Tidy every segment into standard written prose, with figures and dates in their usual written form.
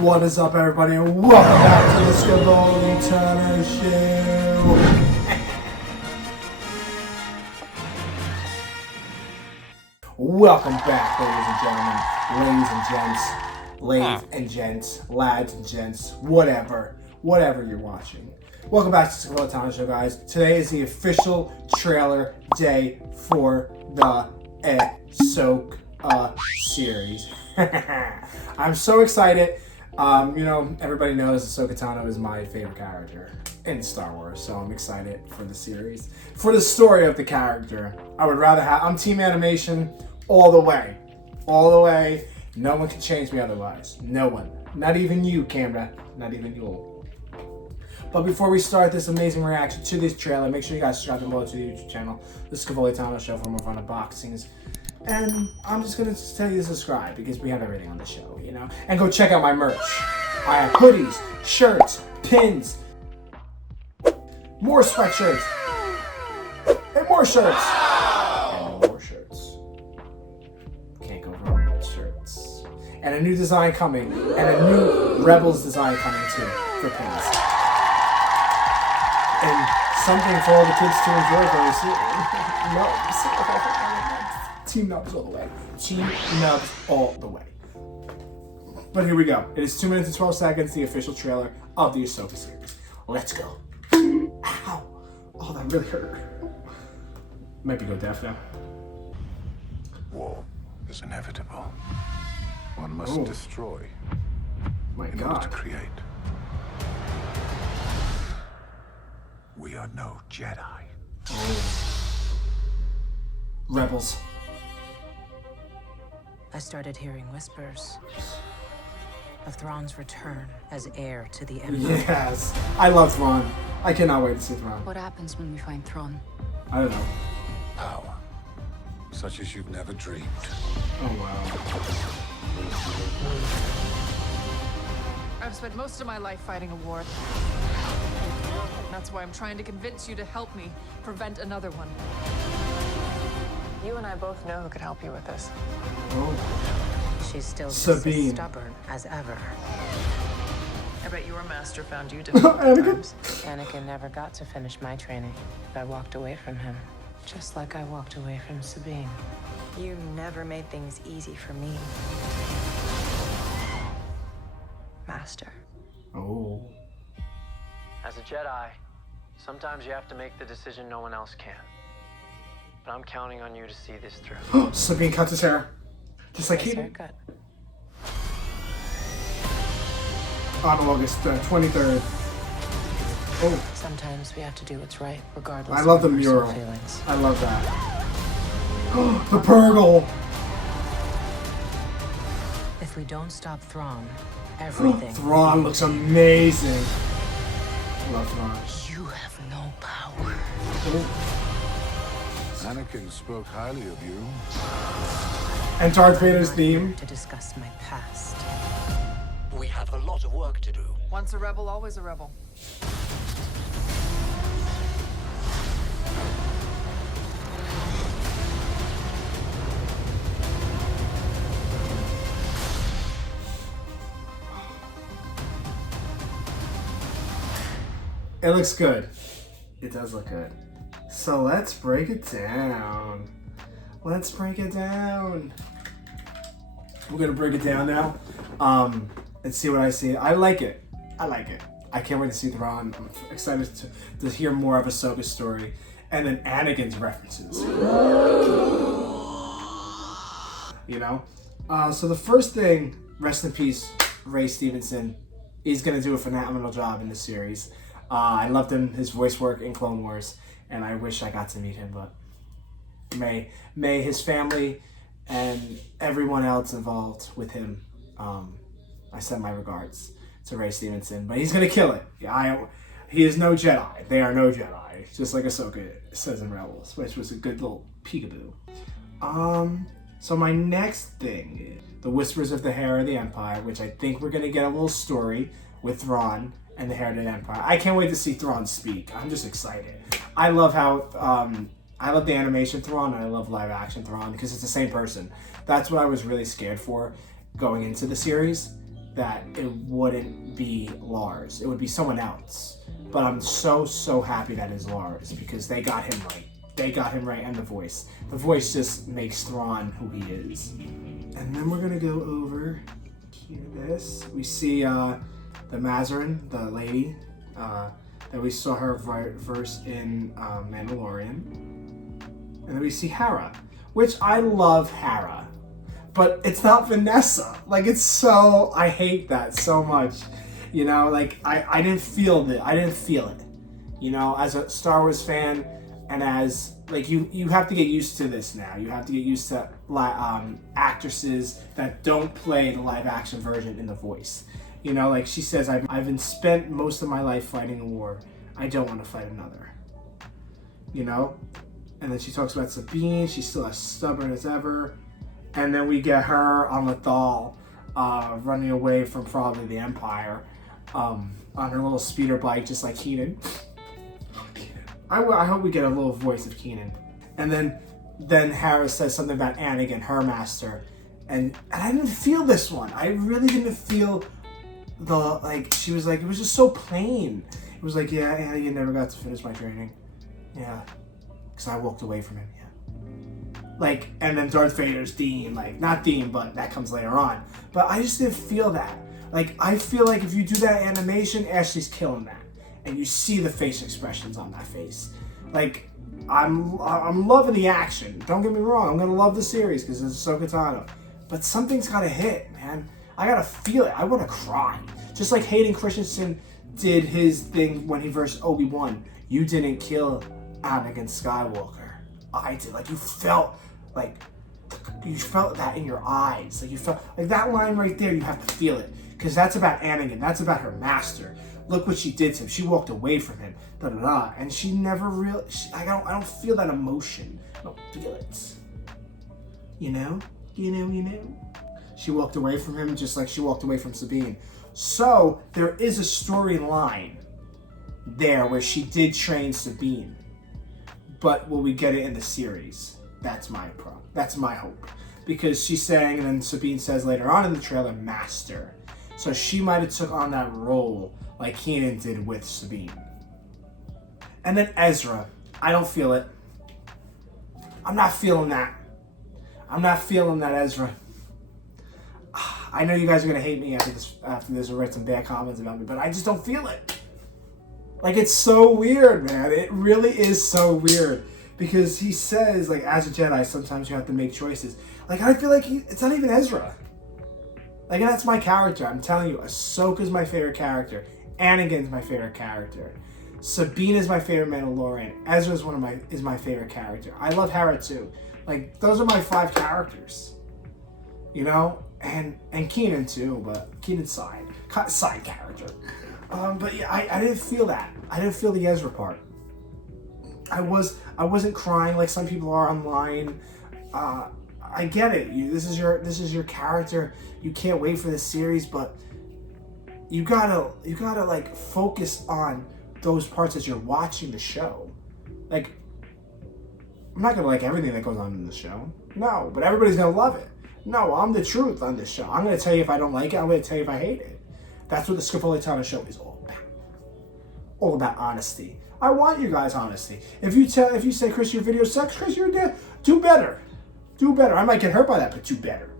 What is up, everybody, and welcome back to the Scavoli Turner Show. Welcome back, ladies and gents, lads and gents, whatever you're watching. Welcome back to the Scavoli Turner Show, guys. Today is the official trailer day for the Ahsoka series. I'm so excited. Everybody knows Ahsoka Tano is my favorite character in Star Wars, so I'm excited for the series. For the story of the character, I'm team animation all the way. No one can change me otherwise. No one. Not even you, camera. Not even you. But before we start this amazing reaction to this trailer, make sure you guys subscribe and below to the YouTube channel, the Scavoli Tano Show, for more fun unboxings. And I'm just going to tell you to subscribe because we have everything on the show, And go check out my merch. I have hoodies, shirts, pins, more sweatshirts, and more shirts. And more shirts. Can't go wrong with shirts. And a new design coming. And a new Rebels design coming too for pins. And something for all the kids to enjoy very soon. Team Nubs all the way. Team Nubs all the way. But here we go. It is 2 minutes and 12 seconds, the official trailer of the Ahsoka series. Let's go. Ow. Oh, that really hurt. Might be go deaf now. War is inevitable. One must destroy in order to create. We are no Jedi. Rebels. I started hearing whispers of Thrawn's return as heir to the Empire. Yes, I love Thrawn. I cannot wait to see Thrawn. What happens when we find Thrawn? I don't know. Power, such as you've never dreamed. Oh wow. I've spent most of my life fighting a war. That's why I'm trying to convince you to help me prevent another one. You and I both know who could help you with this. Oh. She's still just Sabine. as stubborn as ever. I bet your master found you difficult times. Anakin never got to finish my training. I walked away from him, just like I walked away from Sabine. You never made things easy for me, Master. Oh. As a Jedi, sometimes you have to make the decision no one else can. But I'm counting on you to see this through. Sabine cuts his hair. Just like he did Haircut. on August 23rd. Oh. Sometimes we have to do what's right, regardless I love the of our personal mural. feelings. I love that. The Purgle. If we don't stop Thrawn, everything. Thrawn looks amazing. Love Thrawn. You have no power. Oh. Anakin spoke highly of you. And Darth Vader's I'm not here theme. to discuss my past. We have a lot of work to do. Once a rebel, always a rebel. It looks good. It does look good. So let's break it down. We're gonna break it down now. And see what I see. I like it. I can't wait to see Thrawn. I'm excited to hear more of Ahsoka's story. And then Anakin's references. So the first thing, rest in peace, Ray Stevenson. He's gonna do a phenomenal job in this series. I loved his voice work in Clone Wars, and I wish I got to meet him, but may his family and everyone else involved with him, I send my regards to Ray Stevenson, but he's gonna kill it. He is no Jedi. They are no Jedi, just like Ahsoka says in Rebels, which was a good little peekaboo. So my next thing is the Whispers of the Heir of the Empire, which I think we're gonna get a little story with Thrawn and the Heir of the Empire. I can't wait to see Thrawn speak. I'm just excited. I love how I love the animation Thrawn and I love live action Thrawn because it's the same person. That's what I was really scared for going into the series. that it wouldn't be Lars. It would be someone else. But I'm so happy that is Lars because they got him right. They got him right, and the voice. The voice just makes Thrawn who he is. And then we're gonna go over to this. We see the Mazarin, the lady that we saw her verse in Mandalorian. And then we see Hera, which I love Hera. But it's not Vanessa. Like, it's so, I hate that so much. You know, like, I didn't feel it. I didn't feel it. You know, as a Star Wars fan, and as, like, you have to get used to this now. You have to get used to actresses that don't play the live action version in the voice. You know, like she says, I've spent most of my life fighting a war. I don't want to fight another. You know? And then she talks about Sabine. She's still as stubborn as ever. And then we get her on Lethal, running away from probably the Empire, on her little speeder bike, just like Keenan. I hope we get a little voice of Keenan. And then Hera says something about Anakin, her master. And I didn't feel this one. I really didn't feel she was like, it was just so plain. It was like, yeah, Anakin never got to finish my training. Yeah. Because I walked away from him, yeah. Like, and then Darth Vader's Dean, like, not Dean, but that comes later on. But I just didn't feel that. Like, I feel like if you do that animation, Ashley's killing that. And you see the face expressions on that face. Like, I'm loving the action. Don't get me wrong, I'm gonna love the series because it's Ahsoka Tano. But something's gotta hit, man. I gotta feel it. I wanna cry. Just like Hayden Christensen did his thing when he versed Obi-Wan. You didn't kill Anakin Skywalker. I did. Like, you felt that in your eyes. Like, you felt like that line right there. You have to feel it because that's about Anakin. That's about her master. Look what she did to him. She walked away from him. Da da da. And she never really. I don't feel that emotion. I don't feel it. You know. She walked away from him just like she walked away from Sabine. So there is a storyline there where she did train Sabine. But will we get it in the series? That's my problem. That's my hope. Because she's saying, and then Sabine says later on in the trailer, master. So she might have took on that role like Keenan did with Sabine. And then Ezra. I don't feel it. I'm not feeling that. I'm not feeling that Ezra. I know you guys are going to hate me after this or write some bad comments about me, but I just don't feel it. Like, it's so weird, man. It really is so weird. Because he says, like, as a Jedi, sometimes you have to make choices. Like, I feel like it's not even Ezra. Like, and that's my character. I'm telling you, Ahsoka's my favorite character. Anakin's my favorite character. Sabine is my favorite Mandalorian. Ezra's is my favorite character. I love Hera too. Like, those are my 5 characters. You know? And Keenan too, but Keenan's side character. But yeah, I didn't feel that. I didn't feel the Ezra part. I wasn't crying like some people are online. I get it. This is your character. You can't wait for the series, but you gotta like focus on those parts as you're watching the show. Like, I'm not gonna like everything that goes on in the show. No, but everybody's gonna love it. No, I'm the truth on this show. I'm gonna tell you if I don't like it. I'm gonna tell you if I hate it. That's what the Scafolitano show is all about. All about honesty. I want you guys honesty. If you say, Chris, your video sucks, Chris, you're dead. Do better. Do better. I might get hurt by that, but do better.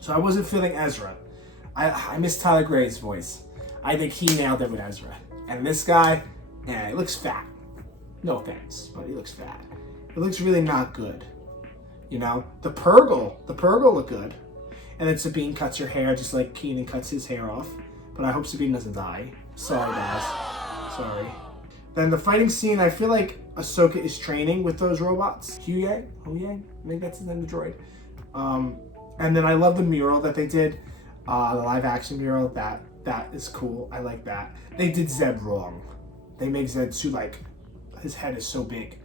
So I wasn't feeling Ezra. I miss Tyler Gray's voice. I think he nailed it with Ezra. And this guy, he looks fat. No offense, but he looks fat. It looks really not good. You know, the Purgle looked good. And then Sabine cuts her hair just like Keenan cuts his hair off. But I hope Sabine doesn't die. Sorry, guys. Sorry. Then the fighting scene, I feel like Ahsoka is training with those robots. Huyang? I think that's his name, the droid. And then I love the mural that they did. The live action mural. That is cool. I like that. They did Zed wrong. They make Zed too, like, his head is so big.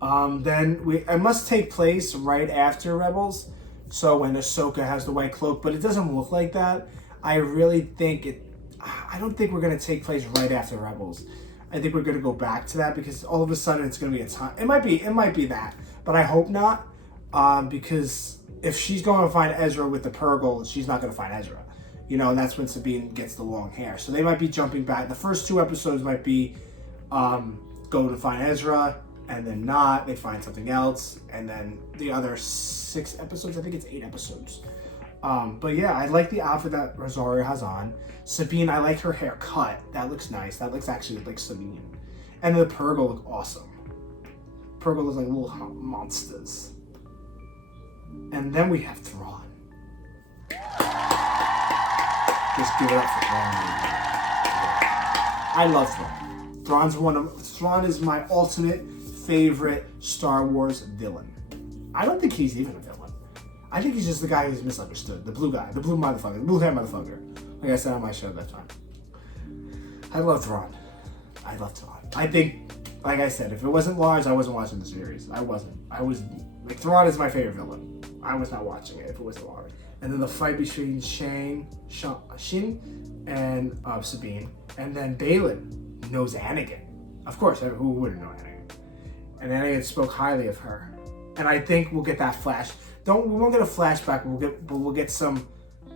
It must take place right after Rebels. So when Ahsoka has the white cloak, but it doesn't look like that. I really think I don't think we're going to take place right after Rebels. I think we're going to go back to that because all of a sudden it's going to be a time. It might be that, but I hope not. because if she's going to find Ezra with the Purgle, she's not going to find Ezra. You know, and that's when Sabine gets the long hair. So they might be jumping back. The first 2 episodes might be go to find Ezra, and then not. They find something else. And then the other 6 episodes, I think it's 8 episodes. But yeah, I like the outfit that Rosario has on. Sabine, I like her haircut. That looks nice. That looks actually like Sabine. And the Purgle look awesome. Purgle looks like little monsters. And then we have Thrawn. Just give it up for Thrawn. I love Thrawn. Thrawn is my ultimate favorite Star Wars villain. I don't think he's even a villain. I think he's just the guy who's misunderstood. The blue guy. The blue motherfucker. The blue hair motherfucker. Like I said on my show that time. I love Thrawn. I think, like I said, if it wasn't Lars, I wasn't watching the series. I was, like, Thrawn is my favorite villain. I was not watching it if it wasn't Lars. And then the fight between Shin and Sabine. And then Balin knows Anakin. Of course, who wouldn't know Anakin? And Anakin spoke highly of her. And I think we'll get that flash. We won't get a flashback, but we'll get some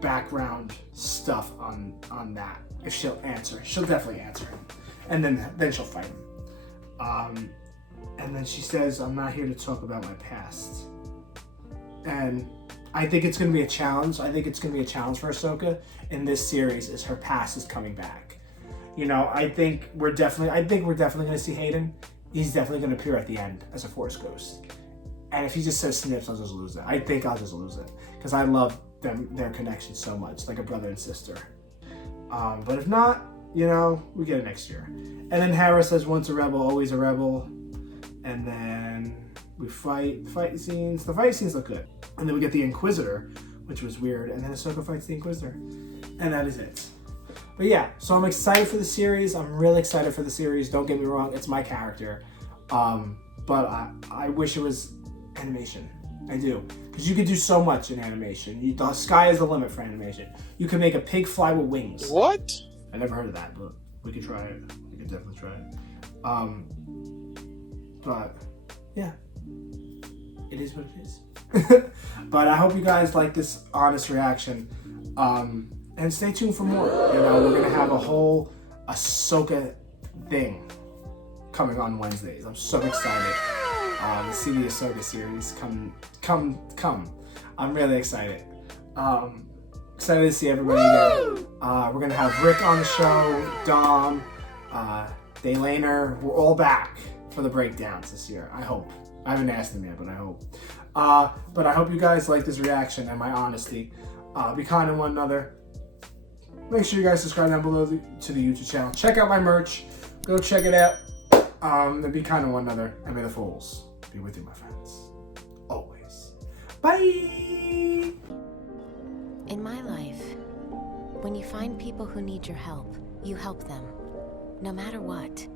background stuff on that. If she'll answer. She'll definitely answer him. And then she'll fight him. And then she says, I'm not here to talk about my past. And I think it's going to be a challenge. I think it's going to be a challenge for Ahsoka in this series is her past is coming back. You know, I think we're definitely going to see Hayden. He's definitely going to appear at the end as a Force ghost. And if he just says snips, I'll just lose it. I think I'll just lose it because I love their connection so much, like a brother and sister. But if not, you know, we get it next year. And then Hera says, once a rebel, always a rebel. And then we fight. The fight scenes look good. And then we get the Inquisitor, which was weird. And then Ahsoka fights the Inquisitor. And that is it. But yeah, so I'm excited for the series. I'm really excited for the series. Don't get me wrong, it's my character. But I wish it was animation. I do. Because you could do so much in animation. The sky is the limit for animation. You can make a pig fly with wings. What? I never heard of that, but we could try it. We could definitely try it. But yeah, it is what it is. But I hope you guys like this honest reaction. And stay tuned for more. You know, we're gonna have a whole Ahsoka thing coming on Wednesdays. I'm so excited to see the Ahsoka series come. I'm really excited. Excited to see everybody again. We're gonna have Rick on the show, Dom, Daylaner. We're all back for the breakdowns this year. I hope. I haven't asked them yet, but I hope. But I hope you guys like this reaction and my honesty. Be kind to one another. Make sure you guys subscribe down below to the YouTube channel. Check out my merch. Go check it out. And be kind to one another. And may the fools be with you, my friends. Always. Bye! In my life, when you find people who need your help, you help them, no matter what.